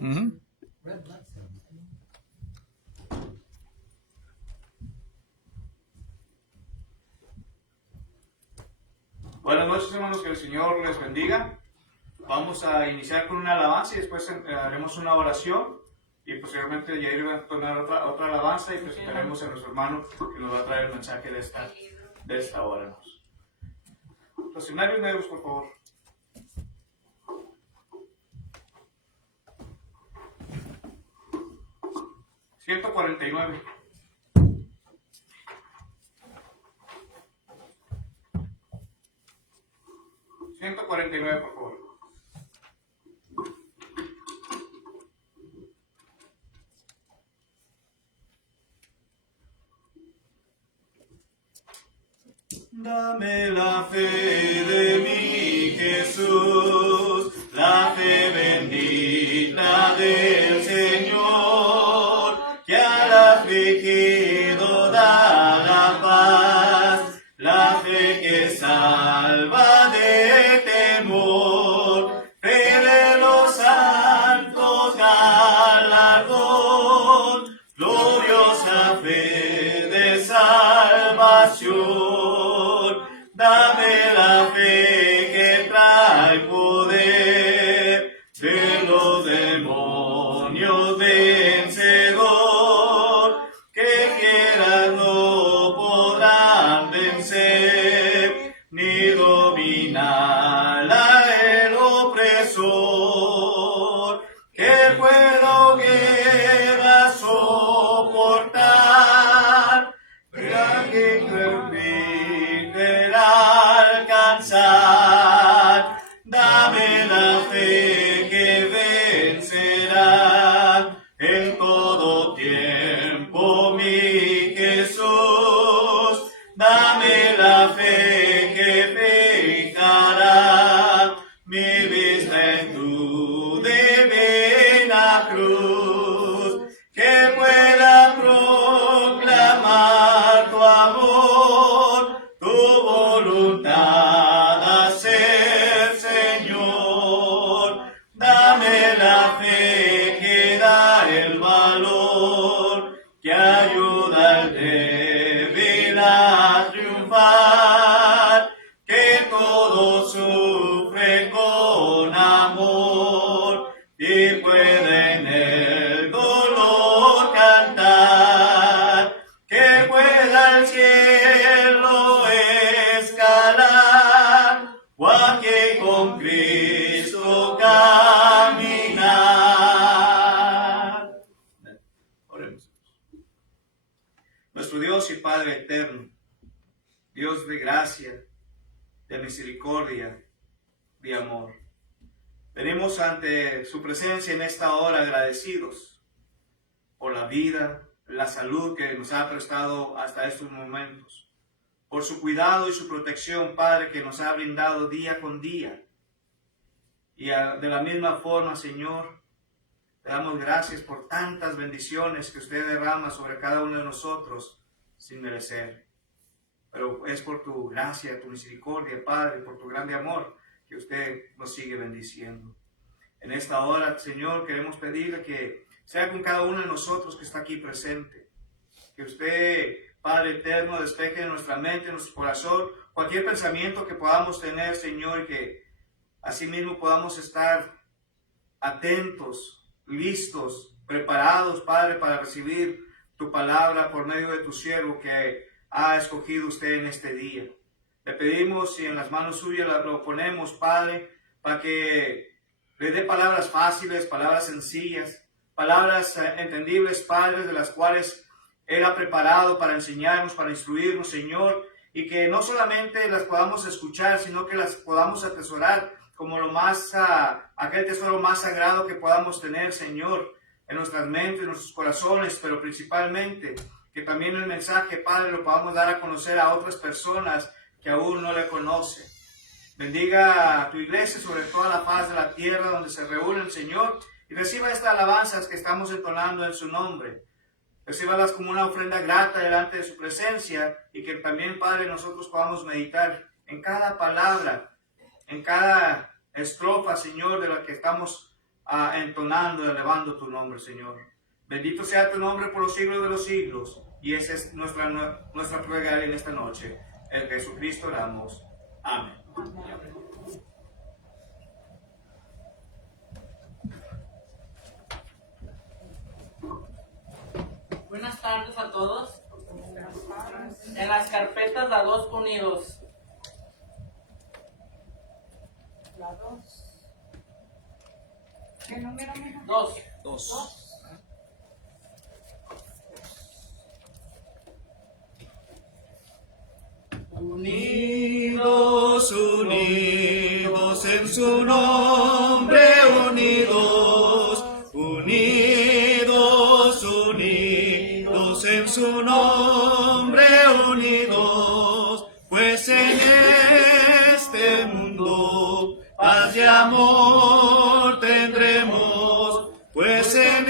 Ujú. Buenas noches, hermanos, que el Señor les bendiga. Vamos a iniciar con una alabanza y después haremos una oración y posteriormente Yair va a tomar otra alabanza y presentaremos a nuestro hermano que nos va a traer el mensaje de esta hora. Hermanos. Los escenarios negros, por favor. $149. $149, por favor. Dame la fe de mi Jesús, la fe bendita del Señor, que al afligido da la paz, la fe que salva de temor, fe de los santos galardón, gloriosa fe de salvación. Dame la fe que trae poder de los demonios vencedor, que quieran no podrán vencer, ni dominar el opresor, que puedo guerra soportar, para que alcanzar. Dame la fe que vencerá en todo tiempo, mi Jesús. Dame la fe que fijará mi vista en tu divina cruz, que pueda proclamar tu amor, tu voluntad hacer, Señor. Dame la fe que da el valor, que ayuda al débil a triunfar, que todo sufre con amor y puede en el dolor cantar, que pueda el cielo escalar, o que con Cristo caminar. Oremos. Nuestro Dios y Padre eterno, Dios de gracia, de misericordia, de amor, venimos ante su presencia en esta hora agradecidos por la vida, la salud que nos ha prestado hasta estos momentos, por su cuidado y su protección, Padre, que nos ha brindado día con día. Y de la misma forma, Señor, te damos gracias por tantas bendiciones que usted derrama sobre cada uno de nosotros sin merecer. Pero es por tu gracia, tu misericordia, Padre, por tu grande amor, que usted nos sigue bendiciendo. En esta hora, Señor, queremos pedirle que sea con cada uno de nosotros que está aquí presente. Que usted, Padre eterno, despeje en nuestra mente, en nuestro corazón, cualquier pensamiento que podamos tener, Señor, y que asimismo podamos estar atentos, listos, preparados, Padre, para recibir tu palabra por medio de tu siervo que ha escogido usted en este día. Le pedimos y en las manos suyas lo ponemos, Padre, para que le dé palabras fáciles, palabras sencillas, palabras entendibles, Padre, de las cuales Él ha preparado para enseñarnos, para instruirnos, Señor, y que no solamente las podamos escuchar, sino que las podamos atesorar como aquel tesoro más sagrado que podamos tener, Señor, en nuestras mentes, en nuestros corazones, pero principalmente que también el mensaje, Padre, lo podamos dar a conocer a otras personas que aún no le conocen. Bendiga a tu iglesia sobre toda la faz de la tierra donde se reúnen, Señor, y reciba estas alabanzas que estamos entonando en su nombre. Recíbalas como una ofrenda grata delante de su presencia y que también, Padre, nosotros podamos meditar en cada palabra, en cada estrofa, Señor, de la que estamos entonando, elevando tu nombre, Señor. Bendito sea tu nombre por los siglos de los siglos. Y esa es nuestra plegaria en esta noche. En Jesucristo oramos. Amén. Buenas tardes a todos. En las carpetas la 2 unidos. La 2. ¿Qué número, mija? 2. 2. Unidos, unidos en su nombre, unidos, unidos, unidos en su nombre, unidos, pues en este mundo paz y amor tendremos, pues en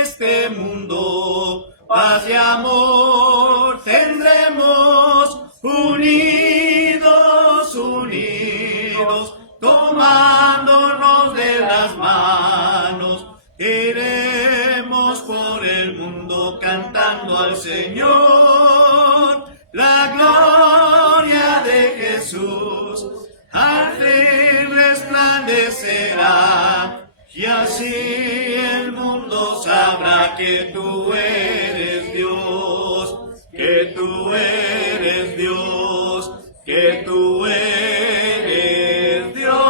este mundo paz y amor tendremos, unidos, unidos, tomándonos de las manos, iremos por el mundo cantando al Señor, la gloria de Jesús, al fin resplandecerá, y así el mundo sabrá que tú eres Dios, que tú eres Dios, que tú eres Dios.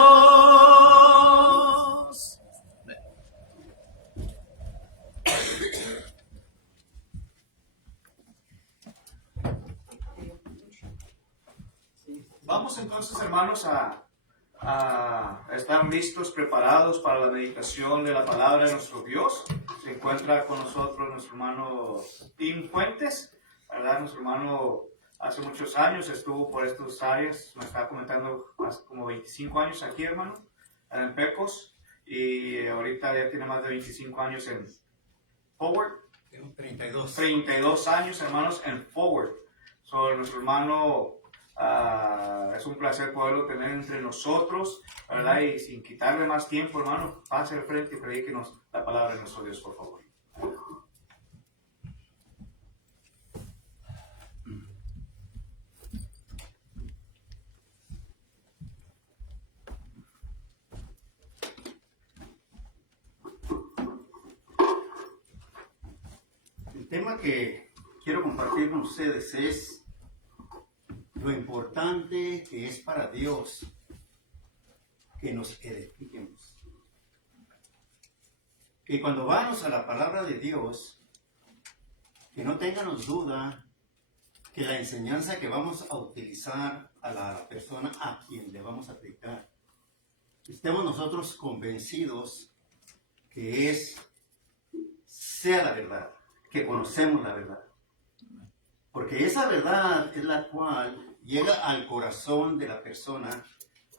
Vamos entonces, hermanos, a estar listos, preparados para la meditación de la palabra de nuestro Dios. Se encuentra con nosotros nuestro hermano Tim Fuentes, ¿verdad? Nuestro hermano hace muchos años estuvo por estas áreas, me está comentando, hace como 25 años aquí, hermano, en Pecos, y ahorita ya tiene más de 25 años en Forward. 32. 32 años, hermanos, en Forward. Nuestro hermano, es un placer poderlo tener entre nosotros, ¿verdad? Y sin quitarle más tiempo, hermano, pase al frente y predíquenos la palabra de nuestro Dios, por favor. El tema que quiero compartir con ustedes es lo importante que es para Dios que nos edifiquemos. Que cuando vamos a la palabra de Dios, que no tengamos duda que la enseñanza que vamos a utilizar a la persona a quien le vamos a predicar, estemos nosotros convencidos que sea la verdad, que conocemos la verdad. Porque esa verdad es la cual llega al corazón de la persona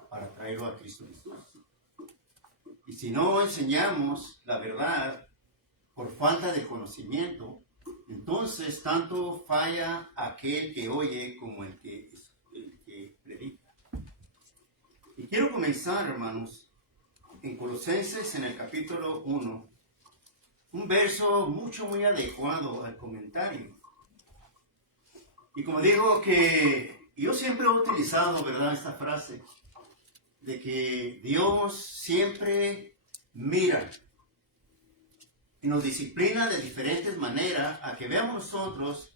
para traerlo a Cristo Jesús. Y si no enseñamos la verdad por falta de conocimiento, entonces tanto falla aquel que oye como el que predica. Y quiero comenzar, hermanos, en Colosenses, en el capítulo 1, un verso muy adecuado al comentario. Y como digo, que yo siempre he utilizado, ¿verdad?, esta frase de que Dios siempre mira y nos disciplina de diferentes maneras a que veamos nosotros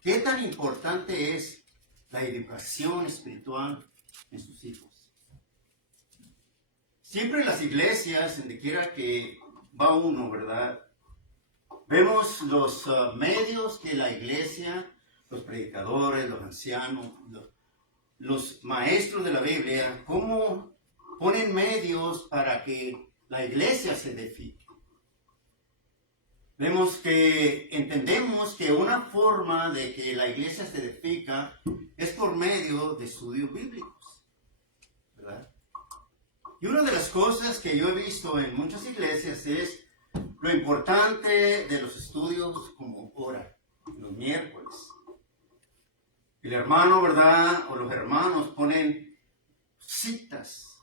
qué tan importante es la educación espiritual en sus hijos. Siempre en las iglesias, donde quiera que va uno, ¿verdad?, vemos los medios que la iglesia, los predicadores, los ancianos, los maestros de la Biblia, cómo ponen medios para que la iglesia se edifique. Vemos que entendemos que una forma de que la iglesia se edifica es por medio de estudios bíblicos, ¿verdad? Y una de las cosas que yo he visto en muchas iglesias es lo importante de los estudios como hora, los miércoles. El hermano, ¿verdad?, o los hermanos ponen citas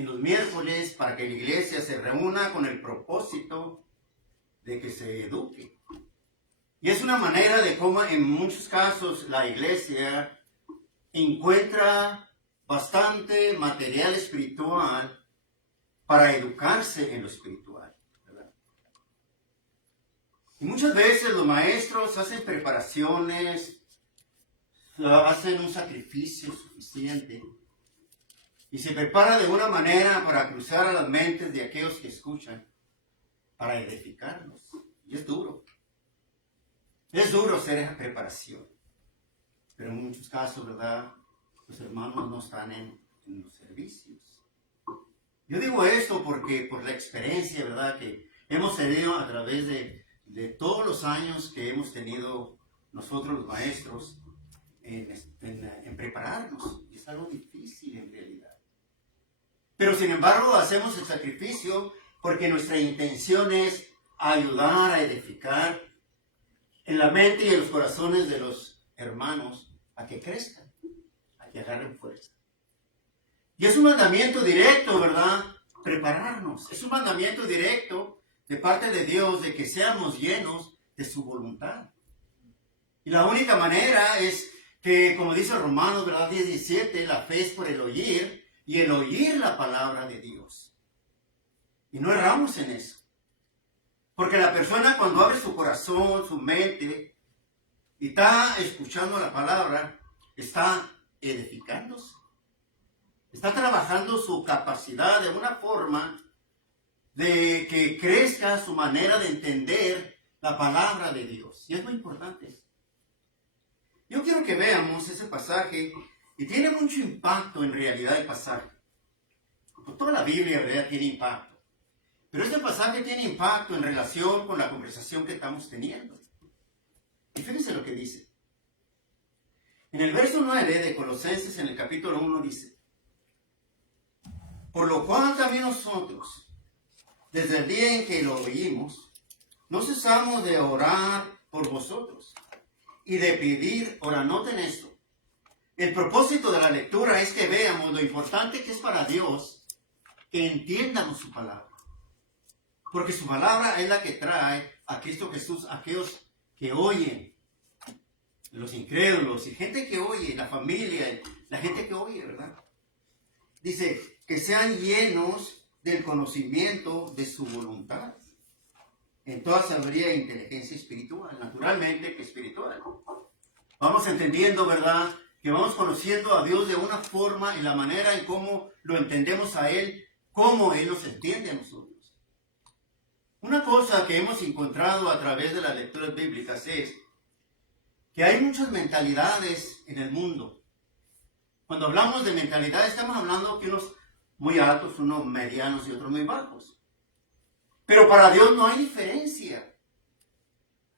en los miércoles para que la iglesia se reúna con el propósito de que se eduque. Y es una manera de cómo en muchos casos la iglesia encuentra bastante material espiritual para educarse en lo espiritual, ¿verdad? Y muchas veces los maestros hacen preparaciones, hacen un sacrificio suficiente y se prepara de una manera para cruzar a las mentes de aquellos que escuchan, para edificarnos. Y es duro. Es duro hacer esa preparación. Pero en muchos casos, ¿verdad? Los hermanos no están en los servicios. Yo digo esto porque por la experiencia, ¿verdad? Que hemos tenido a través de todos los años que hemos tenido nosotros los maestros en prepararnos. Es algo difícil en realidad. Pero sin embargo hacemos el sacrificio porque nuestra intención es ayudar a edificar en la mente y en los corazones de los hermanos a que crezcan, a que agarren fuerza. Y es un mandamiento directo, ¿verdad? Prepararnos. Es un mandamiento directo de parte de Dios de que seamos llenos de su voluntad. Y la única manera es que, como dice Romanos, ¿verdad? 10:17, la fe es por el oír y el oír la palabra de Dios. Y no erramos en eso. Porque la persona cuando abre su corazón, su mente, y está escuchando la palabra, está edificándose. Está trabajando su capacidad de una forma de que crezca su manera de entender la palabra de Dios. Y es muy importante. Yo quiero que veamos ese pasaje, y tiene mucho impacto en realidad el pasaje. Porque toda la Biblia, ¿verdad?, tiene impacto. Pero este pasaje tiene impacto en relación con la conversación que estamos teniendo. Y fíjense lo que dice. En el verso 9 de Colosenses, en el capítulo 1, dice: por lo cual también nosotros, desde el día en que lo oímos, no cesamos de orar por vosotros y de pedir, ahora noten esto, el propósito de la lectura es que veamos lo importante que es para Dios que entiendamos su palabra. Porque su palabra es la que trae a Cristo Jesús a aquellos que oyen, los incrédulos y gente que oye, la familia, la gente que oye, ¿verdad? Dice que sean llenos del conocimiento de su voluntad, en toda sabiduría e inteligencia espiritual, naturalmente que espiritual. Vamos entendiendo, ¿verdad?, que vamos conociendo a Dios de una forma y la manera en cómo lo entendemos a Él, cómo Él nos entiende a nosotros. Una cosa que hemos encontrado a través de las lecturas bíblicas es que hay muchas mentalidades en el mundo. Cuando hablamos de mentalidad, estamos hablando que unos muy altos, unos medianos y otros muy bajos. Pero para Dios no hay diferencia.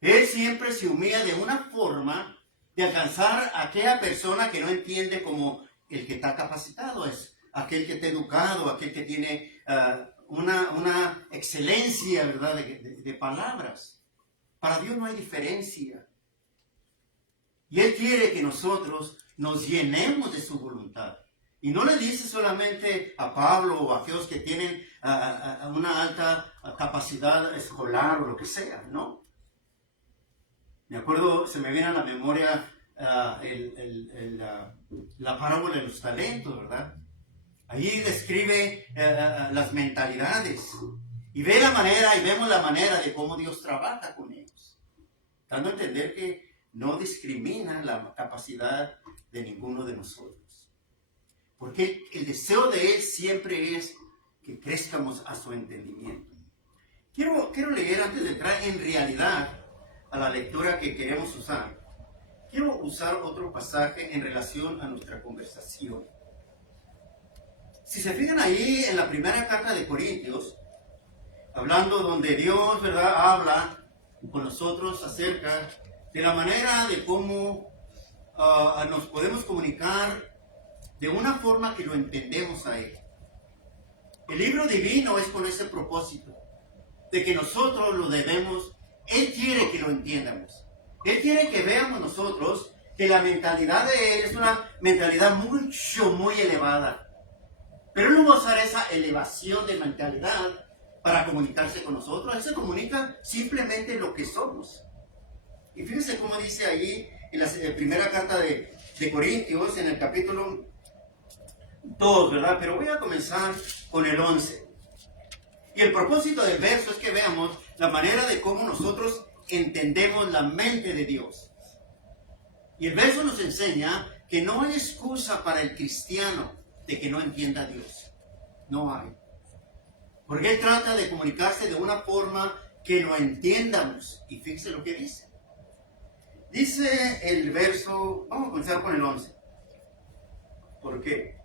Él siempre se humilla de una forma de alcanzar a aquella persona que no entiende como el que está capacitado, es aquel que está educado, aquel que tiene una excelencia, ¿verdad?, de palabras. Para Dios no hay diferencia. Y Él quiere que nosotros nos llenemos de su voluntad. Y no le dice solamente a Pablo o a aquellos que tienen una alta capacidad escolar o lo que sea, ¿no? Me acuerdo, se me viene a la memoria la parábola de los talentos, ¿verdad? Ahí describe las mentalidades y vemos la manera de cómo Dios trabaja con ellos, dando a entender que no discrimina la capacidad de ninguno de nosotros, porque el deseo de Él siempre es que crezcamos a su entendimiento. Quiero leer antes de entrar en realidad a la lectura que queremos usar. Quiero usar otro pasaje en relación a nuestra conversación. Si se fijan ahí en la primera carta de Corintios, hablando donde Dios, ¿verdad?, habla con nosotros acerca de la manera de cómo nos podemos comunicar de una forma que lo entendemos a Él. El libro divino es con ese propósito, de que nosotros lo debemos. Él quiere que lo entiendamos. Él quiere que veamos nosotros que la mentalidad de Él es una mentalidad muy elevada. Pero Él no va a usar esa elevación de mentalidad para comunicarse con nosotros. Él se comunica simplemente lo que somos. Y fíjense cómo dice allí en la primera carta de Corintios, en el capítulo 2, ¿verdad? Pero voy a comenzar con el 11. Y el propósito del verso es que veamos la manera de cómo nosotros entendemos la mente de Dios. Y el verso nos enseña que no hay excusa para el cristiano de que no entienda a Dios. No hay. Porque Él trata de comunicarse de una forma que lo entiendamos. Y fíjense lo que dice. Dice el verso, vamos a comenzar con el 11. ¿Por qué?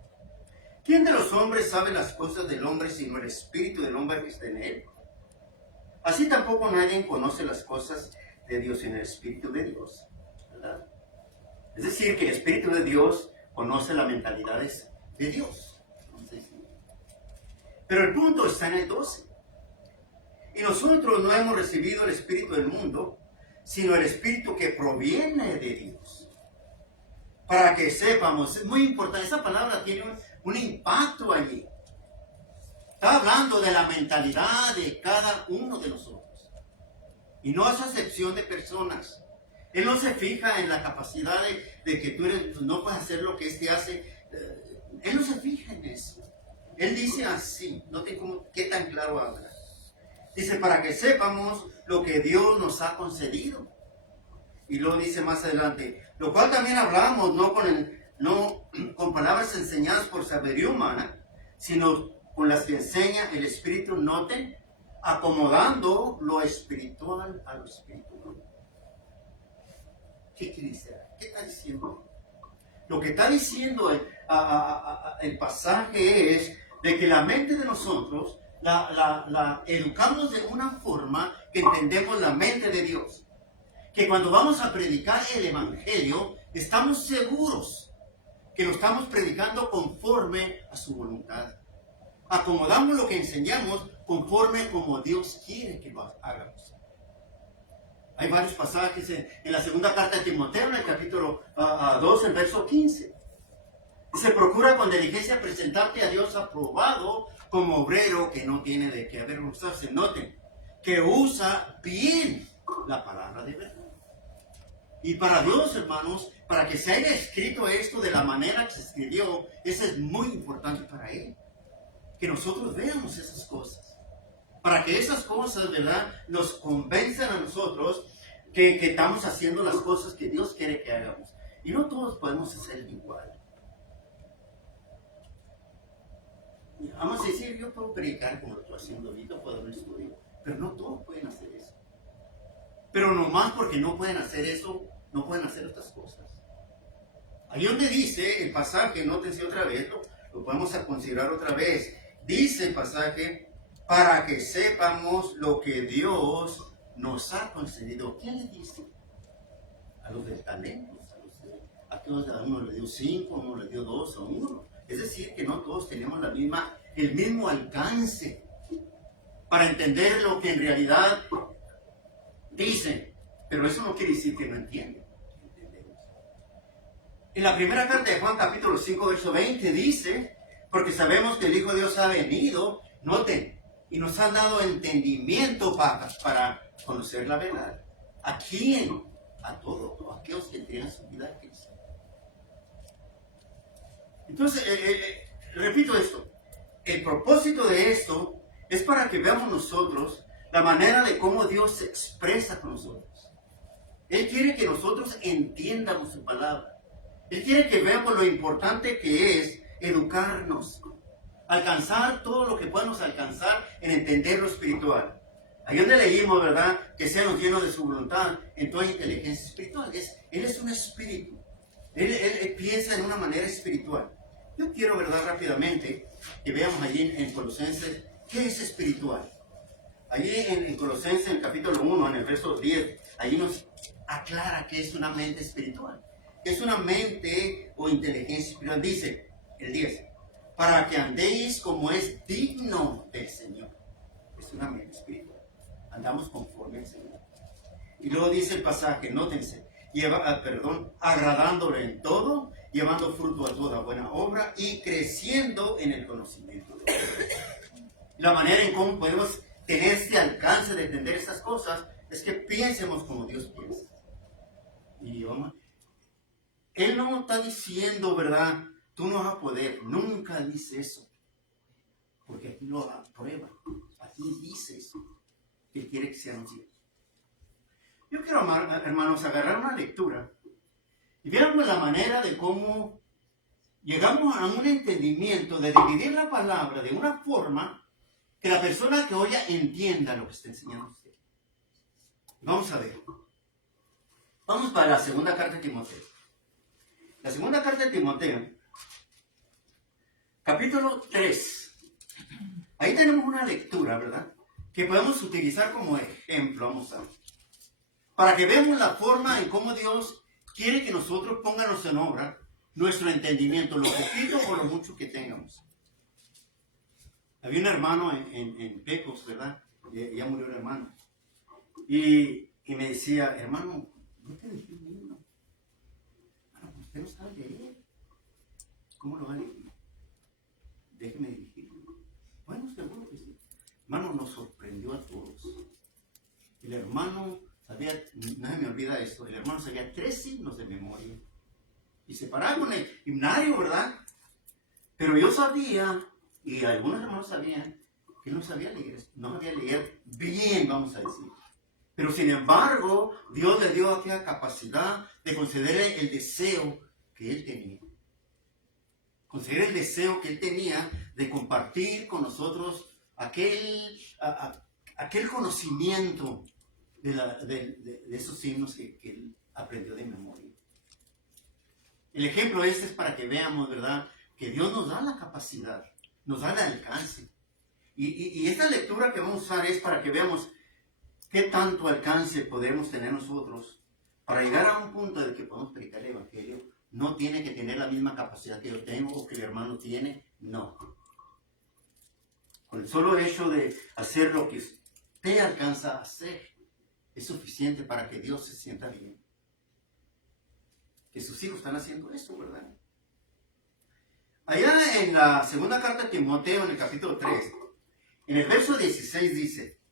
¿Quién de los hombres sabe las cosas del hombre sino el espíritu del hombre que está en él? Así tampoco nadie conoce las cosas de Dios sino el espíritu de Dios, ¿verdad? Es decir, que el espíritu de Dios conoce las mentalidades de Dios. Pero el punto está en el 12. Y nosotros no hemos recibido el espíritu del mundo, sino el espíritu que proviene de Dios. Para que sepamos, es muy importante, esa palabra tiene un impacto allí. Está hablando de la mentalidad de cada uno de nosotros. Y no es acepción de personas. Él no se fija en la capacidad de que tú no puedes hacer lo que éste hace. Él no se fija en eso. Él dice así, noten qué tan claro habla. Dice, para que sepamos lo que Dios nos ha concedido. Y luego dice más adelante, lo cual también hablamos, no con palabras enseñadas por sabiduría humana, sino con las que enseña el Espíritu, noten, acomodando lo espiritual a lo espiritual. ¿Qué quiere decir? ¿Qué está diciendo? Lo que está diciendo el pasaje es de que la mente de nosotros la educamos de una forma que entendemos la mente de Dios. Que cuando vamos a predicar el Evangelio, estamos seguros que lo estamos predicando conforme a su voluntad. Acomodamos lo que enseñamos conforme como Dios quiere que lo hagamos. Hay varios pasajes en la segunda carta de Timoteo, en el capítulo 2, el verso 15. Dice, procura con diligencia presentarte a Dios aprobado como obrero que no tiene de qué avergonzarse. Noten que usa bien la palabra de verdad. Y para Dios, hermanos, para que se haya escrito esto de la manera que se escribió, eso es muy importante para Él. Que nosotros veamos esas cosas. Para que esas cosas, ¿verdad?, nos convenzan a nosotros que estamos haciendo las cosas que Dios quiere que hagamos. Y no todos podemos hacer igual. Vamos a decir, yo puedo predicar como lo estoy haciendo ahorita, puedo dar un estudio, pero no todos pueden hacer eso. Pero nomás porque no pueden hacer eso, no pueden hacer estas cosas. Ahí donde dice el pasaje, nótense otra vez, lo podemos a considerar otra vez. Dice el pasaje, para que sepamos lo que Dios nos ha concedido. ¿Quién le dice? A los del talento. A uno le dio 5, a uno le dio 2, a uno. Es decir, que no todos tenemos el mismo alcance para entender lo que en realidad dicen. Pero eso no quiere decir que no entienden. En la primera carta de Juan, capítulo 5, verso 20, dice, porque sabemos que el Hijo de Dios ha venido, noten, y nos ha dado entendimiento para conocer la verdad. ¿A quién? A todos, a aquellos que tienen su vida en Cristo. Entonces, repito esto, el propósito de esto es para que veamos nosotros la manera de cómo Dios se expresa con nosotros. Él quiere que nosotros entiendamos su palabra. Él quiere que veamos lo importante que es educarnos, alcanzar todo lo que podamos alcanzar en entender lo espiritual. Ahí donde leímos, ¿verdad?, que seamos llenos de su voluntad en toda inteligencia espiritual. Él es un espíritu. Él piensa en una manera espiritual. Yo quiero, ¿verdad?, rápidamente que veamos allí en Colosenses qué es espiritual. Allí en Colosenses, en el capítulo 1, en el verso 10, allí nos aclara qué es una mente espiritual. ¿Qué es una mente o inteligencia espiritual? Dice el 10, para que andéis como es digno del Señor. Es una mente espiritual. Andamos conforme al Señor. Y luego dice el pasaje, nótense, agradándole en todo y llevando fruto a toda buena obra y creciendo en el conocimiento de Dios. La manera en cómo podemos tener este alcance de entender estas cosas es que piensemos como Dios piensa. Y Él no está diciendo, ¿verdad? Tú no vas a poder. Nunca dice eso. Porque aquí lo aprueba. Aquí dice eso. Que quiere que seamos hijos. Yo quiero, hermanos, agarrar una lectura y veamos la manera de cómo llegamos a un entendimiento de dividir la palabra de una forma que la persona que oye entienda lo que está enseñando usted. Vamos a ver. Vamos para la segunda carta de Timoteo. La segunda carta de Timoteo, capítulo 3. Ahí tenemos una lectura, ¿verdad? Que podemos utilizar como ejemplo, vamos a ver. Para que veamos la forma en cómo Dios quiere que nosotros pongamos en obra nuestro entendimiento, lo poquito o lo mucho que tengamos. Había un hermano en Pecos, ¿verdad? Ya murió el hermano. Y me decía, hermano, no te dejé un libro. Hermano, usted no sabe leer. ¿Cómo lo va a leer? Déjeme dirigirlo. Bueno, seguro que sí. Hermano, nos sorprendió a todos. El hermano sabía, no se me olvida esto, el hermano sabía 3 signos de memoria. Y se paraba con el himnario, ¿verdad? Pero yo sabía, y algunos hermanos sabían, que no sabía leer bien, vamos a decir. Pero sin embargo, Dios le dio aquella capacidad de concederle el deseo que él tenía. Conceder el deseo que él tenía de compartir con nosotros aquel conocimiento de esos signos que él aprendió de memoria. El ejemplo es para que veamos, ¿verdad?, que Dios nos da la capacidad, nos da el alcance. Y esta lectura que vamos a usar es para que veamos qué tanto alcance podemos tener nosotros para llegar a un punto de que podamos predicar el Evangelio. No tiene que tener la misma capacidad que yo tengo o que el hermano tiene, no. Con el solo hecho de hacer lo que usted alcanza a hacer, es suficiente para que Dios se sienta bien. Que sus hijos están haciendo esto, ¿verdad? Allá en la segunda carta de Timoteo, en el capítulo 3, en el verso 16 dice: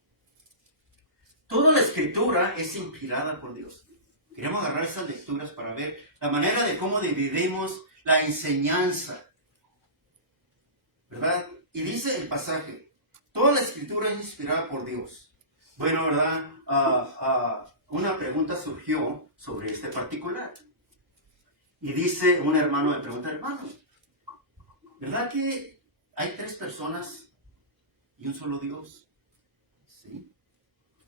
toda la escritura es inspirada por Dios. Queremos agarrar esas lecturas para ver la manera de cómo dividimos la enseñanza, ¿verdad? Y dice el pasaje: toda la escritura es inspirada por Dios. Bueno, ¿verdad? Una pregunta surgió sobre este particular. Y dice un hermano, le pregunta al hermano: ¿verdad que hay 3 personas y un solo Dios? Sí,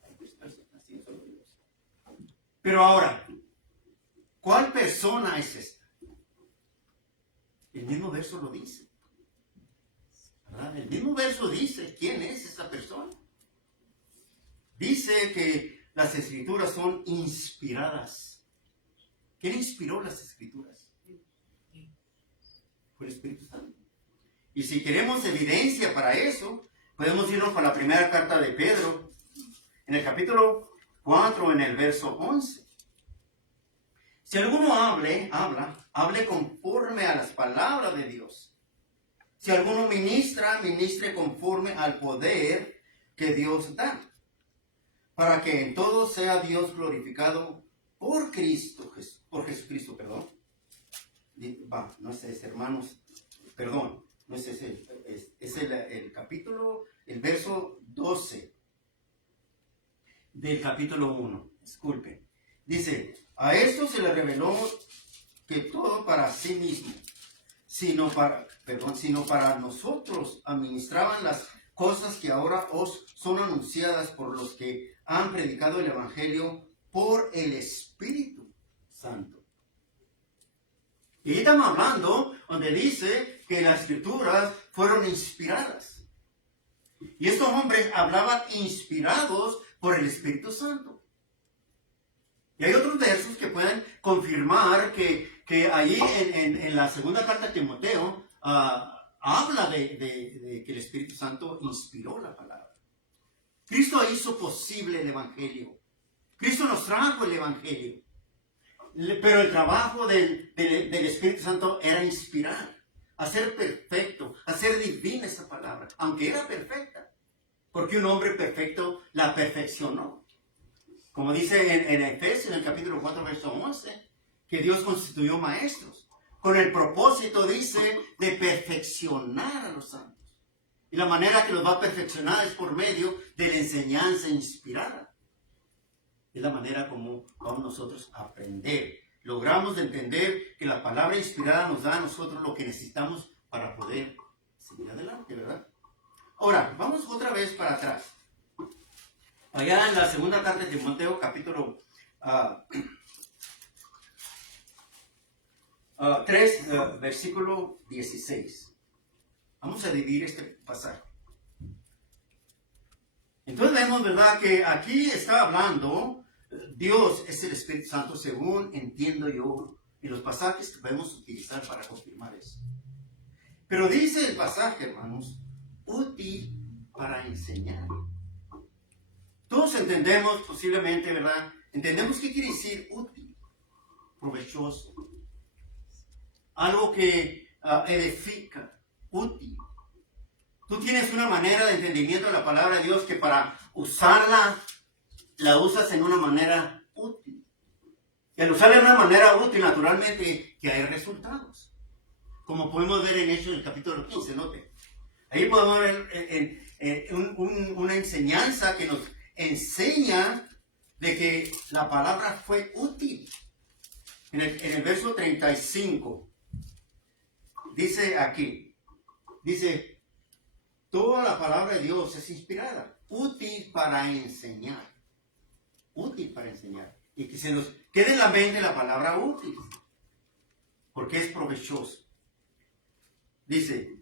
hay 3 personas y un solo Dios. Pero ahora, ¿cuál persona es esta? El mismo verso lo dice, ¿verdad? El mismo verso dice quién es esta persona. Dice que las escrituras son inspiradas. ¿Quién inspiró las escrituras? Fue el Espíritu Santo. Y si queremos evidencia para eso, podemos irnos para la primera carta de Pedro, en el capítulo 4, en el verso 11. Si alguno hable conforme a las palabras de Dios. Si alguno ministre conforme al poder que Dios da, para que en todo sea Dios glorificado por Jesucristo, perdón. No es ese, hermanos, perdón, no es ese, es el capítulo, el verso 12 del capítulo 1, disculpe. Dice: a esto se le reveló que todo para sí mismo, sino para nosotros administraban las cosas que ahora os son anunciadas por los que han predicado el Evangelio por el Espíritu Santo. Y ahí estamos hablando donde dice que las escrituras fueron inspiradas. Y estos hombres hablaban inspirados por el Espíritu Santo. Y hay otros versos que pueden confirmar que ahí en la segunda carta de Timoteo habla de que el Espíritu Santo inspiró la palabra. Cristo hizo posible el Evangelio. Cristo nos trajo el Evangelio. Pero el trabajo del Espíritu Santo era inspirar, hacer perfecto, hacer divina esa palabra, aunque era perfecta, porque un hombre perfecto la perfeccionó. Como dice en Efesios, en el capítulo 4, verso 11, que Dios constituyó maestros, con el propósito, dice, de perfeccionar a los santos. Y la manera que los va a perfeccionar es por medio de la enseñanza inspirada. Es la manera como vamos nosotros a aprender. Logramos entender que la palabra inspirada nos da a nosotros lo que necesitamos para poder seguir adelante, ¿verdad? Ahora, vamos otra vez para atrás. Allá en la segunda carta de Timoteo, capítulo 3, versículo 16. Vamos a dividir este pasaje. Entonces vemos, ¿verdad?, que aquí está hablando, Dios es el Espíritu Santo, según entiendo yo, y los pasajes que podemos utilizar para confirmar eso. Pero dice el pasaje, hermanos, útil para enseñar. Todos entendemos, posiblemente, ¿verdad? Entendemos qué quiere decir útil, provechoso. Algo que edifica, útil. Tú tienes una manera de entendimiento de la palabra de Dios que para usarla, la usas en una manera útil. Y al usarla de una manera útil, naturalmente, que hay resultados. Como podemos ver en Hechos, en el capítulo 15, note. Ahí podemos ver una enseñanza que nos enseña de que la palabra fue útil. En el verso 35, dice aquí, dice, toda la palabra de Dios es inspirada, útil para enseñar. Útil para enseñar. Y que se nos quede en la mente la palabra útil, porque es provechoso. Dice,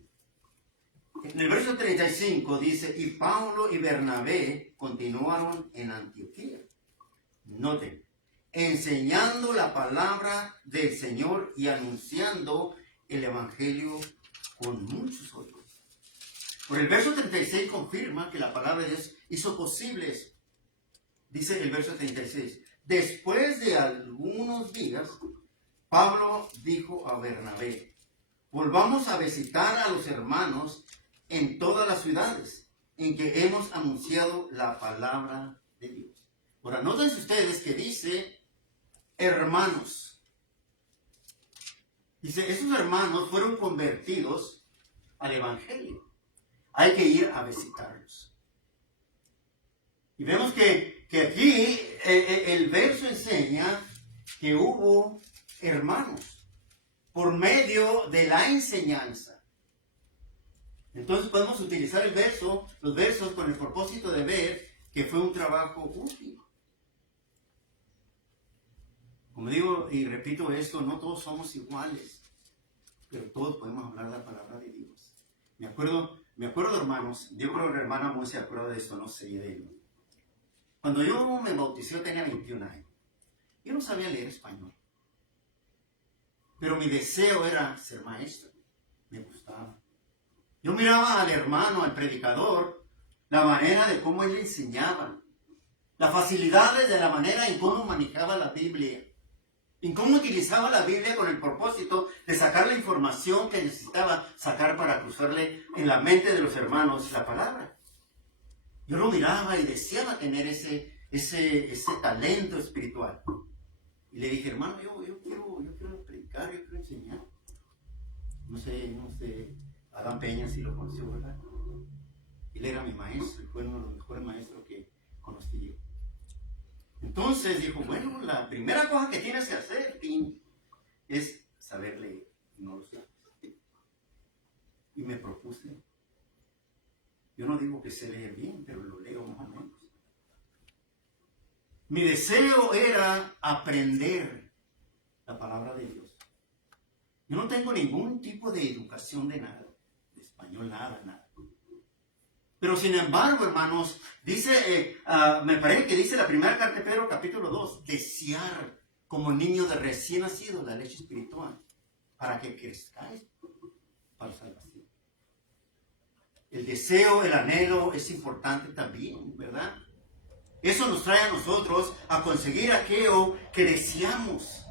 en el verso 35 dice, y Pablo y Bernabé continuaron en Antioquía. Noten, enseñando la palabra del Señor y anunciando el Evangelio con muchos otros. Por el verso 36 confirma que la palabra de Dios hizo posible eso. Dice el verso 36, después de algunos días, Pablo dijo a Bernabé, volvamos a visitar a los hermanos en todas las ciudades en que hemos anunciado la palabra de Dios. Ahora, noten ustedes que dice hermanos. Dice, esos hermanos fueron convertidos al Evangelio. Hay que ir a visitarlos. Y vemos que aquí el verso enseña que hubo hermanos por medio de la enseñanza. Entonces podemos utilizar los versos con el propósito de ver que fue un trabajo útil. Como digo y repito esto, no todos somos iguales, pero todos podemos hablar la palabra de Dios. Me acuerdo, hermanos, yo creo que la hermana Moisés se acuerda de esto, no sé de él. Cuando yo me bauticé, yo tenía 21 años. Yo no sabía leer español. Pero mi deseo era ser maestro. Me gustaba. Yo miraba al hermano, al predicador, la manera de cómo él le enseñaba, las facilidades de la manera en cómo manejaba la Biblia, en cómo utilizaba la Biblia con el propósito de sacar la información que necesitaba sacar para cruzarle en la mente de los hermanos la palabra. Yo lo miraba y deseaba tener ese talento espiritual. Y le dije, hermano, yo quiero predicar, yo quiero enseñar. No sé, Adán Peña sí lo conoció, ¿verdad? Él era mi maestro y fue uno de los mejores maestros que conocí yo. Entonces dijo, bueno, la primera cosa que tienes que hacer, Tim, es saber leer. No lo sé. Y me propuse. Yo no digo que sé leer bien, pero lo leo más o menos. Mi deseo era aprender la palabra de Dios. Yo no tengo ningún tipo de educación de nada, de español, nada. Pero sin embargo, hermanos, dice, me parece que dice la primera carta de Pedro, capítulo 2, desear como niño de recién nacido la leche espiritual, para que crezcáis para salvación. El deseo, el anhelo es importante también, ¿verdad? Eso nos trae a nosotros a conseguir aquello que deseamos.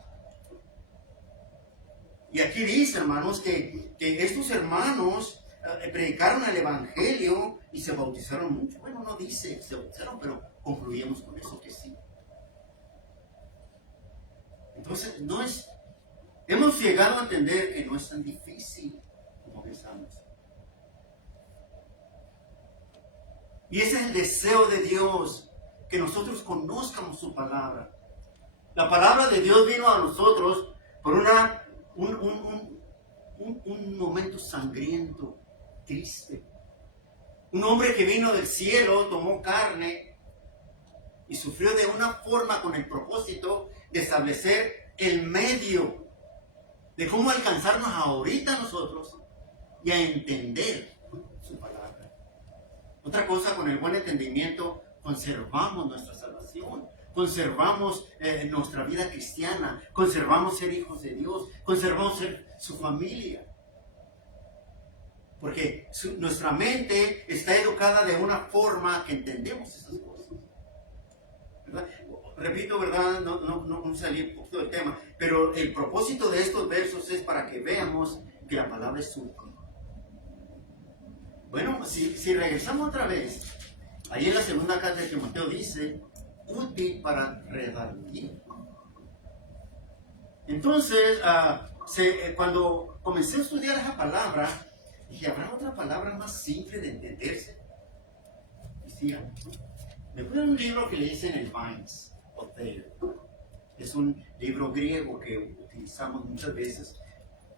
Y aquí dice, hermanos, que estos hermanos predicaron el Evangelio y se bautizaron mucho. Bueno, no dice se bautizaron, pero concluimos con eso que sí. Entonces, hemos llegado a entender que no es tan difícil como pensamos. Y ese es el deseo de Dios, que nosotros conozcamos su palabra. La palabra de Dios vino a nosotros por un momento sangriento, triste. Un hombre que vino del cielo, tomó carne y sufrió de una forma con el propósito de establecer el medio de cómo alcanzarnos ahorita nosotros y a entender su palabra. Otra cosa, con el buen entendimiento conservamos nuestra salvación, conservamos nuestra vida cristiana, conservamos ser hijos de Dios, conservamos ser su familia. Porque nuestra mente está educada de una forma que entendemos esas cosas. ¿Verdad? Repito, ¿verdad? No salí un poquito del tema, pero el propósito de estos versos es para que veamos que la palabra es útil. Bueno, si regresamos otra vez, ahí en la segunda carta de Timoteo dice, útil para redarguir. Entonces, cuando comencé a estudiar esa palabra, dije, ¿habrá otra palabra más simple de entenderse? Decía, me fui a un libro que le dicen el Vines, o Thayer. Es un libro griego que utilizamos muchas veces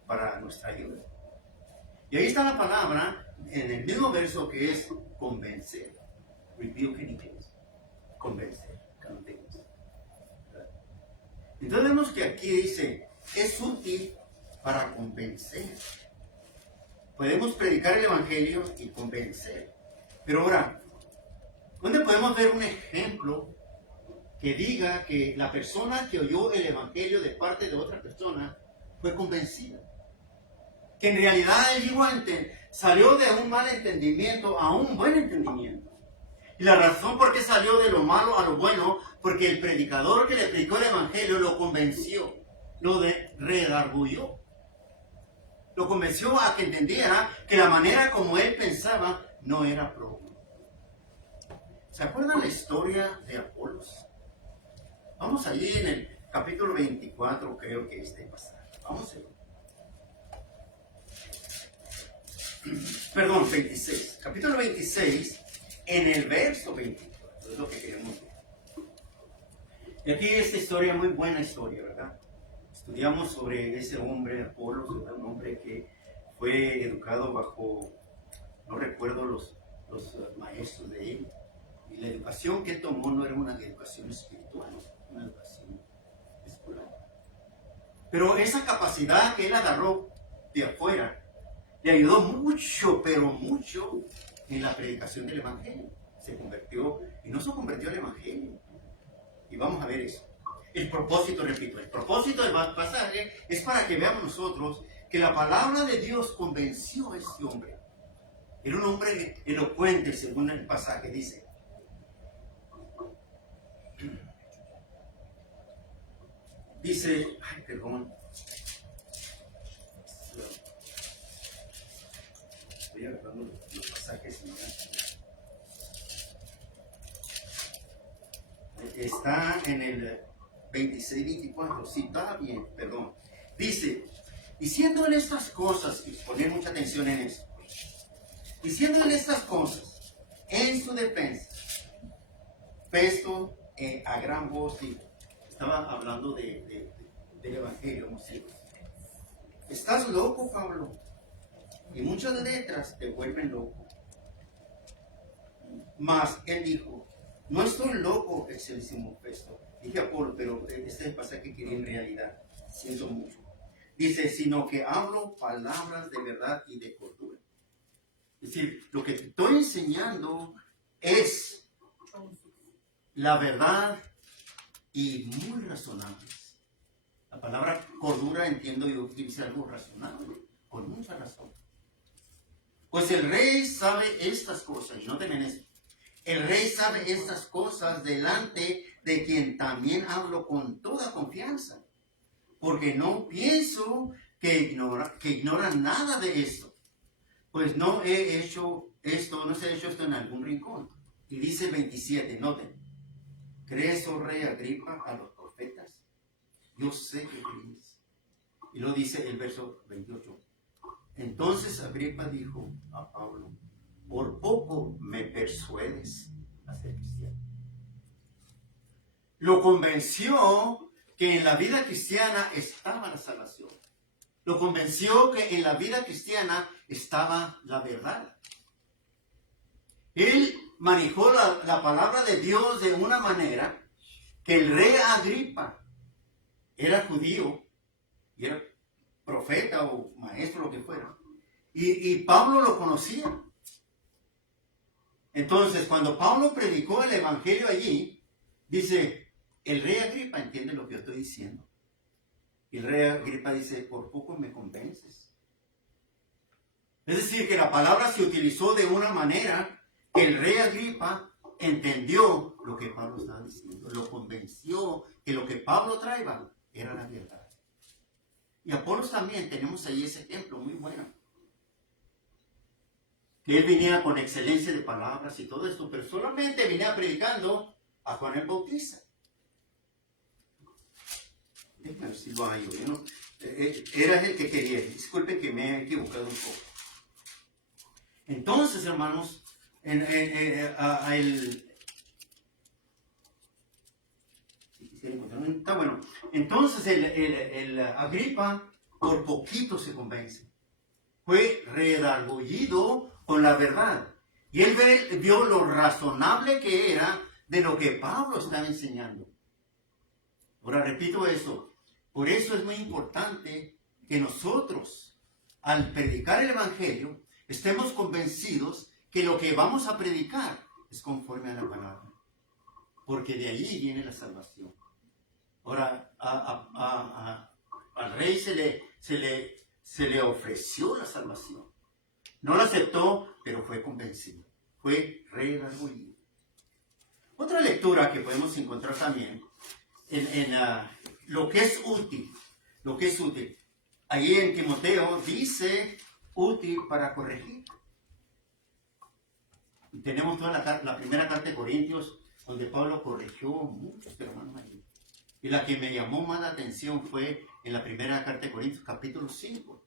para nuestra ayuda. Y ahí está la palabra, en el mismo verso que es convencer. Rebuke in inglés. Convencer. Entonces vemos que aquí dice, es útil para convencer. Podemos predicar el Evangelio y convencer. Pero ahora, ¿dónde podemos ver un ejemplo que diga que la persona que oyó el Evangelio de parte de otra persona fue convencida? Que en realidad él salió de un mal entendimiento a un buen entendimiento. Y la razón por qué salió de lo malo a lo bueno, porque el predicador que le predicó el Evangelio lo convenció, lo redarguyó. Lo convenció a que entendiera que la manera como él pensaba no era propia. ¿Se acuerdan la historia de Apolos? Vamos allí en el capítulo 24, creo que es de pasar. Vamos a ver. Perdón, 26. Capítulo 26, en el verso 24. Es lo que queremos ver. Y aquí esta historia, muy buena historia, ¿verdad? Estudiamos sobre ese hombre, Apolos, un hombre que fue educado bajo, no recuerdo los maestros de él. Y la educación que él tomó no era una educación espiritual, una educación escolar. Pero esa capacidad que él agarró de afuera, le ayudó mucho, pero mucho, en la predicación del Evangelio. Se convirtió, y no se convirtió al Evangelio. Y vamos a ver eso. El propósito, repito, el propósito del pasaje es para que veamos nosotros que la palabra de Dios convenció a este hombre. Era un hombre elocuente, según el pasaje dice. Dice, ay, perdón. Estoy agarrando los pasajes. Está en el 26-24. Sí, está bien, perdón. Dice, diciendo en estas cosas, y poner mucha atención en eso. Diciendo en estas cosas, en su defensa, Festo a gran voz dijo, estaba hablando del Evangelio, ¿no? Sí. Estás loco, Pablo. Y muchas letras te vuelven loco. Mas él dijo, no estoy loco, excelentísimo Festo. Dije Apolo, pero este es el pasaje que quería en realidad. Siento mucho. Dice, sino que hablo palabras de verdad y de cordura. Es decir, lo que te estoy enseñando es la verdad y muy razonables. La palabra cordura, entiendo yo, que dice algo razonable, con mucha razón. Pues el rey sabe estas cosas, y no temen esto. El rey sabe estas cosas delante de quien también hablo con toda confianza. Porque no pienso que ignoran nada de esto, pues no se ha hecho esto en algún rincón. Y dice el 27, noten, ¿crees, oh rey Agripa, a los profetas? Yo sé que crees. Y lo dice el verso 28. Entonces Agripa dijo a Pablo, por poco me persuades a ser cristiano. Lo convenció que en la vida cristiana estaba la salvación. Lo convenció que en la vida cristiana estaba la verdad. Él manejó la palabra de Dios de una manera que el rey Agripa era judío y era profeta o maestro, lo que fuera. Y Pablo lo conocía. Entonces, cuando Pablo predicó el evangelio allí, dice, el rey Agripa entiende lo que yo estoy diciendo. Y el rey Agripa dice, por poco me convences. Es decir, que la palabra se utilizó de una manera que el rey Agripa entendió lo que Pablo estaba diciendo. Lo convenció que lo que Pablo traía era la verdad. Y Apolos también tenemos ahí ese ejemplo muy bueno. Que él venía con excelencia de palabras y todo esto, pero solamente venía predicando a Juan el Bautista. Déjame ver si lo hallo, ¿no? Era el que quería. Disculpen que me he equivocado un poco. Entonces, hermanos, está bueno. Entonces el Agripa por poquito se convence. Fue redargullido con la verdad. Y él vio lo razonable que era de lo que Pablo estaba enseñando. Ahora repito eso. Por eso es muy importante que nosotros, al predicar el Evangelio, estemos convencidos que lo que vamos a predicar es conforme a la palabra. Porque de allí viene la salvación. Ahora, al rey se le ofreció la salvación. No la aceptó, pero fue convencido. Fue redargüido. Otra lectura que podemos encontrar también en lo que es útil. Lo que es útil. Allí en Timoteo dice útil para corregir. Y tenemos toda la primera carta de Corintios, donde Pablo corrigió muchos hermanos allí. Y la que me llamó más la atención fue en la primera carta de Corintios, capítulo 5.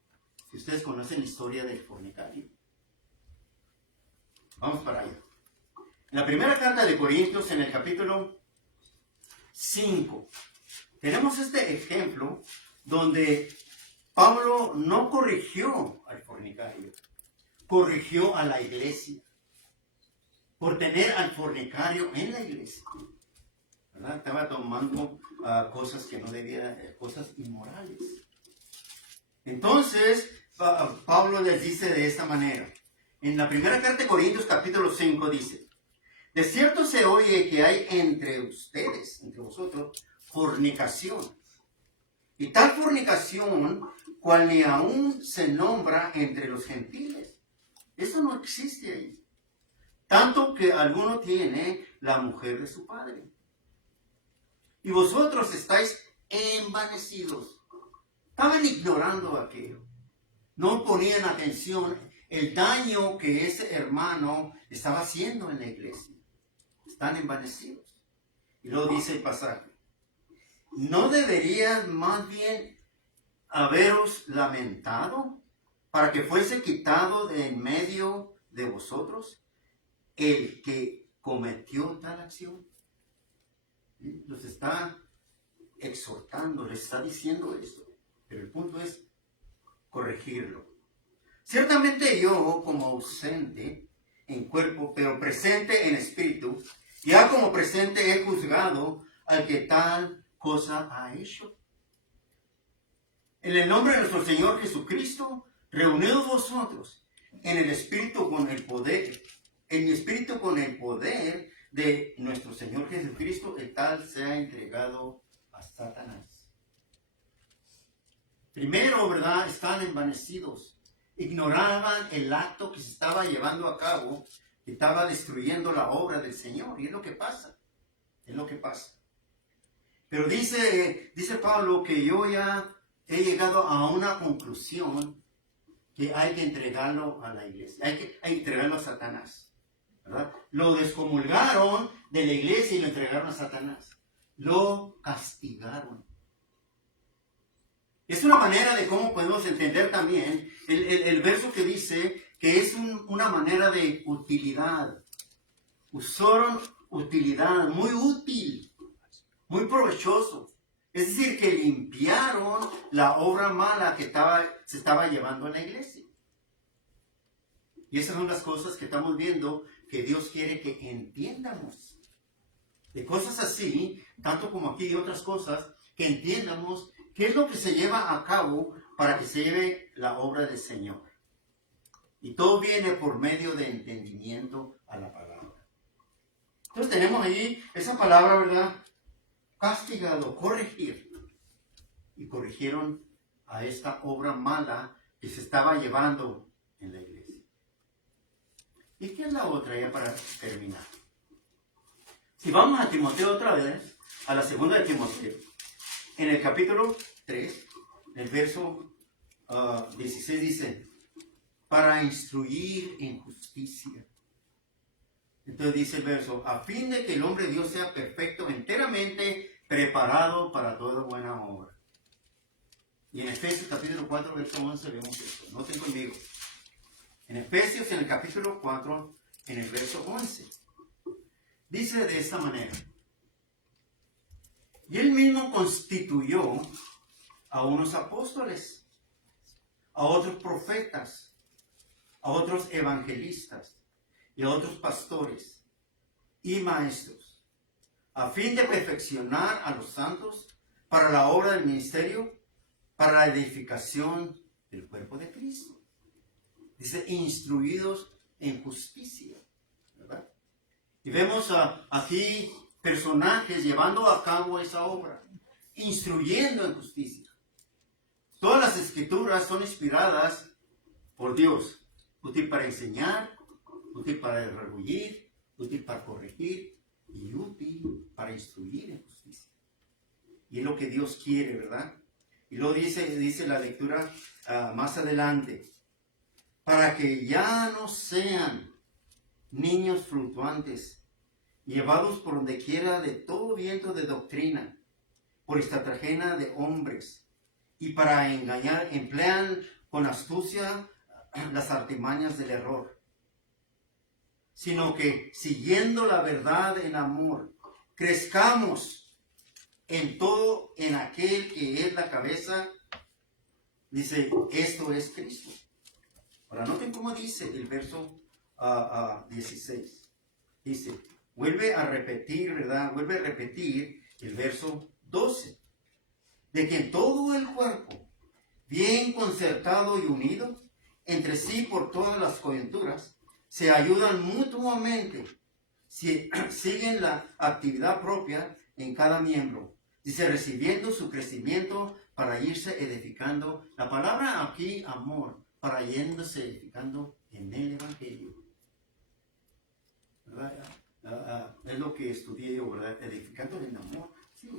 Si ustedes conocen la historia del fornicario. Vamos para allá. En la primera carta de Corintios, en el capítulo 5, tenemos este ejemplo donde Pablo no corrigió al fornicario, corrigió a la iglesia por tener al fornicario en la iglesia. ¿Verdad? Estaba tomando cosas que no debía, cosas inmorales. Entonces, Pablo les dice de esta manera. En la primera carta de Corintios, capítulo 5, dice, de cierto se oye que hay entre ustedes, entre vosotros, fornicación. Y tal fornicación, cual ni aún se nombra entre los gentiles. Eso no existe ahí. Tanto que alguno tiene la mujer de su padre. Y vosotros estáis envanecidos. Estaban ignorando aquello. No ponían atención el daño que ese hermano estaba haciendo en la iglesia. Están envanecidos. Y luego dice el pasaje. ¿No deberías más bien haberos lamentado para que fuese quitado de en medio de vosotros el que cometió tal acción? Los está exhortando, les está diciendo eso. Pero el punto es corregirlo. Ciertamente yo, como ausente en cuerpo, pero presente en espíritu, ya como presente he juzgado al que tal cosa ha hecho. En el nombre de nuestro Señor Jesucristo, reunidos vosotros en el espíritu con el poder, en mi espíritu con el poder de nuestro Señor Jesucristo, el tal sea entregado a Satanás. Primero, ¿verdad? Están envanecidos. Ignoraban el acto que se estaba llevando a cabo, que estaba destruyendo la obra del Señor. Y es lo que pasa. Es lo que pasa. Pero dice Pablo que yo ya he llegado a una conclusión que hay que entregarlo a la iglesia, hay que entregarlo a Satanás, ¿verdad? Lo descomulgaron de la iglesia y lo entregaron a Satanás. Lo castigaron. Es una manera de cómo podemos entender también el verso que dice que es una manera de utilidad. Usaron utilidad, muy útil, muy provechoso. Es decir, que limpiaron la obra mala que se estaba llevando en la iglesia. Y esas son las cosas que estamos viendo que Dios quiere que entiendamos. De cosas así, tanto como aquí y otras cosas, que entiendamos qué es lo que se lleva a cabo para que se lleve la obra del Señor. Y todo viene por medio de entendimiento a la palabra. Entonces tenemos ahí esa palabra, ¿verdad? Castigado, corregir. Y corrigieron a esta obra mala que se estaba llevando en la iglesia. ¿Y qué es la otra ya para terminar? Si vamos a Timoteo otra vez, a la segunda de Timoteo, en el capítulo 3, el verso 16 dice, para instruir en justicia. Entonces dice el verso, a fin de que el hombre de Dios sea perfecto, enteramente preparado para toda buena obra. Y en Efesios capítulo 4, verso 11 vemos esto. Noten conmigo. En Efesios, en el capítulo 4, en el verso 11. Dice de esta manera. Y él mismo constituyó a unos apóstoles, a otros profetas, a otros evangelistas y a otros pastores y maestros, a fin de perfeccionar a los santos para la obra del ministerio, para la edificación del cuerpo de Cristo. Dice, instruidos en justicia, ¿verdad? Y vemos aquí personajes llevando a cabo esa obra, instruyendo en justicia. Todas las escrituras son inspiradas por Dios, útil para enseñar, útil para redarguir, útil para corregir y útil para instruir en justicia. Y es lo que Dios quiere, ¿verdad? Y lo dice la lectura más adelante, para que ya no sean niños fluctuantes, llevados por donde quiera de todo viento de doctrina, por estratagema de hombres, y para engañar emplean con astucia las artimañas del error, sino que siguiendo la verdad en amor, crezcamos en todo en aquel que es la cabeza. Dice, esto es Cristo. Ahora noten cómo dice el verso 16. Dice, vuelve a repetir, ¿verdad? Vuelve a repetir el verso 12. De que en todo el cuerpo, bien concertado y unido, entre sí por todas las coyunturas, se ayudan mutuamente, siguen la actividad propia en cada miembro. Dice, recibiendo su crecimiento para irse edificando. La palabra aquí, amor, para yéndose edificando en el Evangelio. ¿Verdad? Es lo que estudié yo, ¿verdad? Edificando en amor. Sí.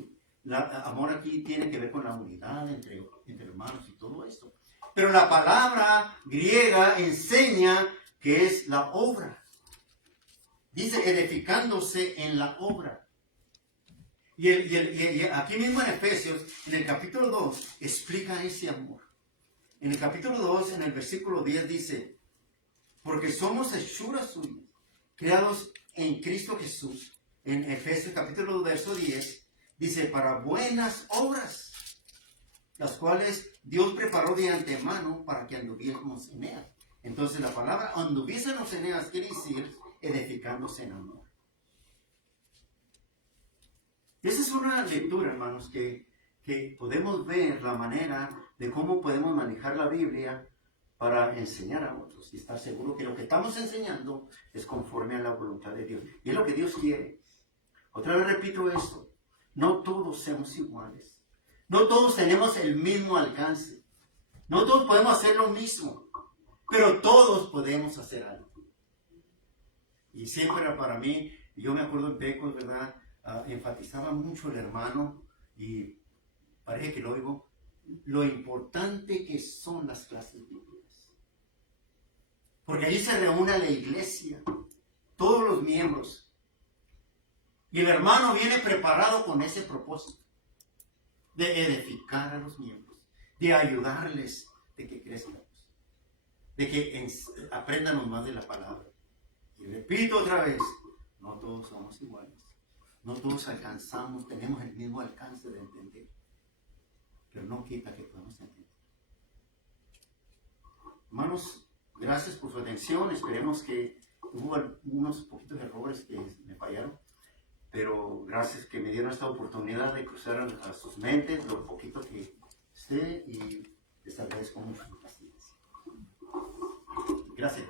Amor aquí tiene que ver con la unidad entre hermanos y todo esto. Pero la palabra griega enseña que es la obra. Dice edificándose en la obra. Y aquí mismo en Efesios, en el capítulo 2, explica ese amor. En el capítulo 2, en el versículo 10 dice, porque somos hechuras suyas, creados en Cristo Jesús. En Efesios capítulo 2, verso 10, dice, para buenas obras, las cuales Dios preparó de antemano para que anduviésemos en ellas. Entonces la palabra anduviésemos en ellas quiere decir edificándose en amor. Esa es una lectura, hermanos, que podemos ver la manera de cómo podemos manejar la Biblia para enseñar a otros y estar seguro que lo que estamos enseñando es conforme a la voluntad de Dios. Y es lo que Dios quiere. Otra vez repito esto, no todos somos iguales. No todos tenemos el mismo alcance. No todos podemos hacer lo mismo, pero todos podemos hacer algo. Y siempre para mí, yo me acuerdo en Pecos, ¿verdad? Enfatizaba mucho el hermano y parece que lo oigo, lo importante que son las clases bíblicas. Porque ahí se reúne la iglesia, todos los miembros. Y el hermano viene preparado con ese propósito, de edificar a los miembros, de ayudarles, de que crezcan, de que aprendan más de la palabra. Y repito otra vez, no todos somos iguales, no todos alcanzamos, tenemos el mismo alcance de entender, pero no quita que podamos entender. Hermanos, gracias por su atención. Esperemos que hubo unos poquitos errores que me fallaron, pero gracias que me dieron esta oportunidad de cruzar a sus mentes lo poquito que sé, y les agradezco mucho su paciencia. Gracias.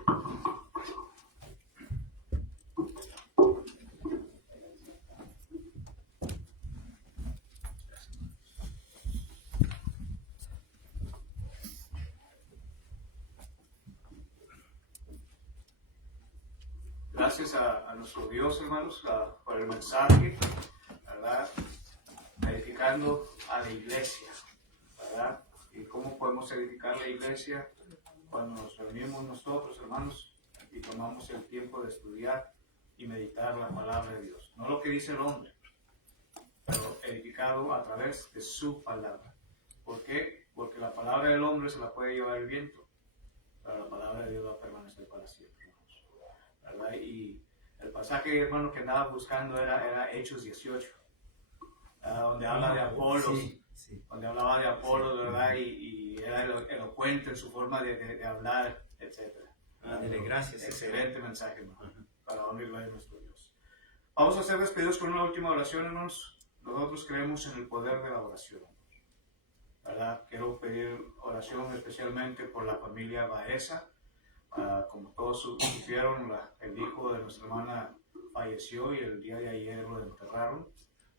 Gracias a nuestro Dios, hermanos, por el mensaje, ¿verdad? Edificando a la iglesia, ¿verdad? ¿Y cómo podemos edificar la iglesia? Cuando nos reunimos nosotros, hermanos, y tomamos el tiempo de estudiar y meditar la palabra de Dios. No lo que dice el hombre, pero edificado a través de su palabra. ¿Por qué? Porque la palabra del hombre se la puede llevar el viento, pero la palabra de Dios va a permanecer para siempre, hermanos, ¿verdad? Y el pasaje, hermano, que andaba buscando era Hechos 18, donde habla de Apolos. Sí. Donde hablaba de Apolo, ¿verdad? Y era elocuente en su forma de hablar, etc. Dale gracias. Excelente mensaje, hermano, para honrar y gloria a nuestro Dios. Vamos a ser despedidos con una última oración, hermanos. Nosotros creemos en el poder de la oración, ¿verdad? Quiero pedir oración especialmente por la familia Baeza. Como todos supieron, el hijo de nuestra hermana falleció y el día de ayer lo enterraron.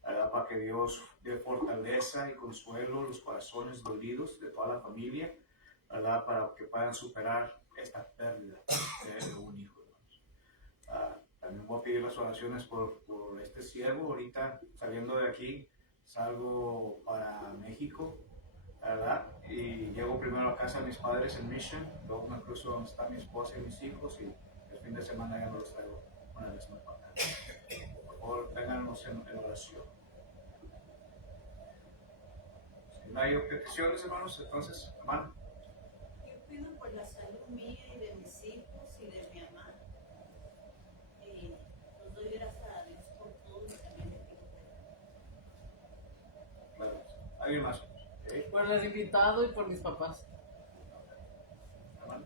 ¿Verdad? Para que Dios dé fortaleza y consuelo a los corazones dolidos de toda la familia, ¿verdad? Para que puedan superar esta pérdida de un hijo. También voy a pedir las oraciones por este siervo. Ahorita saliendo de aquí, salgo para México, ¿verdad? Y llego primero a casa de mis padres en Mission, luego me cruzo donde está mi esposa y mis hijos, y el fin de semana ya no los traigo una vez más para acá. Por favor, téngannos en oración. Si no hay peticiones, hermanos, entonces, hermano. Yo pido por la salud mía y de mis hijos y de mi mamá. Os doy gracias a Dios por todo y también le pido Claro. ¿Alguien más? ¿Okay? Por el invitado y por mis papás. Hermano.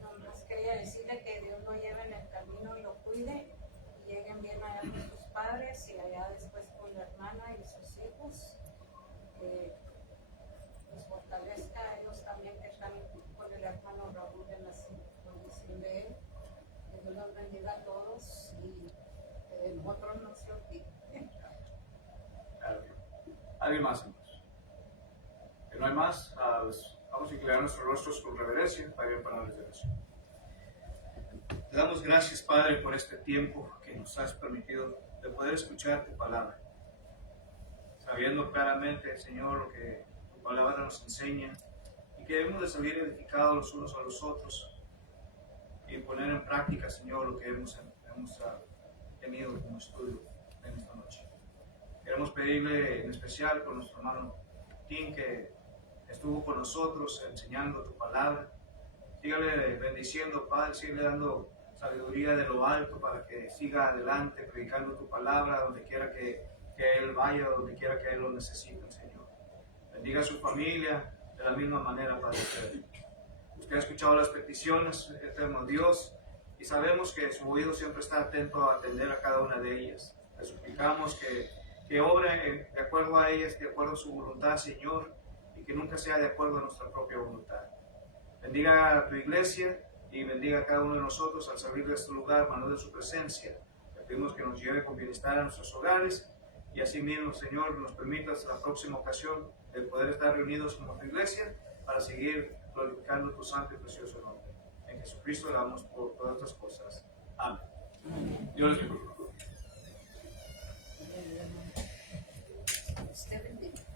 Nomás quería decirle que Dios lo lleve en el camino y lo cuide, y lleguen bien allá con sus padres y allá después con la hermana y sus hijos. Los fortalezca a ellos también, que están con el hermano Raúl en la condición de él. Que Dios los bendiga a todos y que nosotros no se olviden. Claro. ¿Alguien más, hermanos? Que no hay más, vamos a inclinar nuestros rostros con reverencia para ir a palabras de oración. Te damos gracias, Padre, por este tiempo que nos has permitido de poder escuchar tu palabra, sabiendo claramente, Señor, lo que tu palabra nos enseña, y que debemos de salir edificados los unos a los otros y poner en práctica, Señor, lo que hemos tenido como estudio en esta noche. Queremos pedirle en especial por nuestro hermano Tim, que estuvo con nosotros enseñando tu palabra. Sígale bendiciendo, Padre, sígale dando sabiduría de lo alto para que siga adelante predicando tu palabra donde quiera que Él vaya, donde quiera que Él lo necesite, Señor. Bendiga a su familia de la misma manera, Padre. Usted ha escuchado las peticiones, eterno Dios, y sabemos que su oído siempre está atento a atender a cada una de ellas. Le suplicamos que obre de acuerdo a ellas, de acuerdo a su voluntad, Señor, y que nunca sea de acuerdo a nuestra propia voluntad. Bendiga a tu iglesia y bendiga a cada uno de nosotros al salir de este lugar, mano de su presencia. Le pedimos que nos lleve con bienestar a nuestros hogares, y así mismo, Señor, nos permita hasta la próxima ocasión de poder estar reunidos como tu iglesia para seguir glorificando tu santo y precioso nombre. En Jesucristo le damos por todas estas cosas. Amén. Dios les bendiga. Usted bendiga.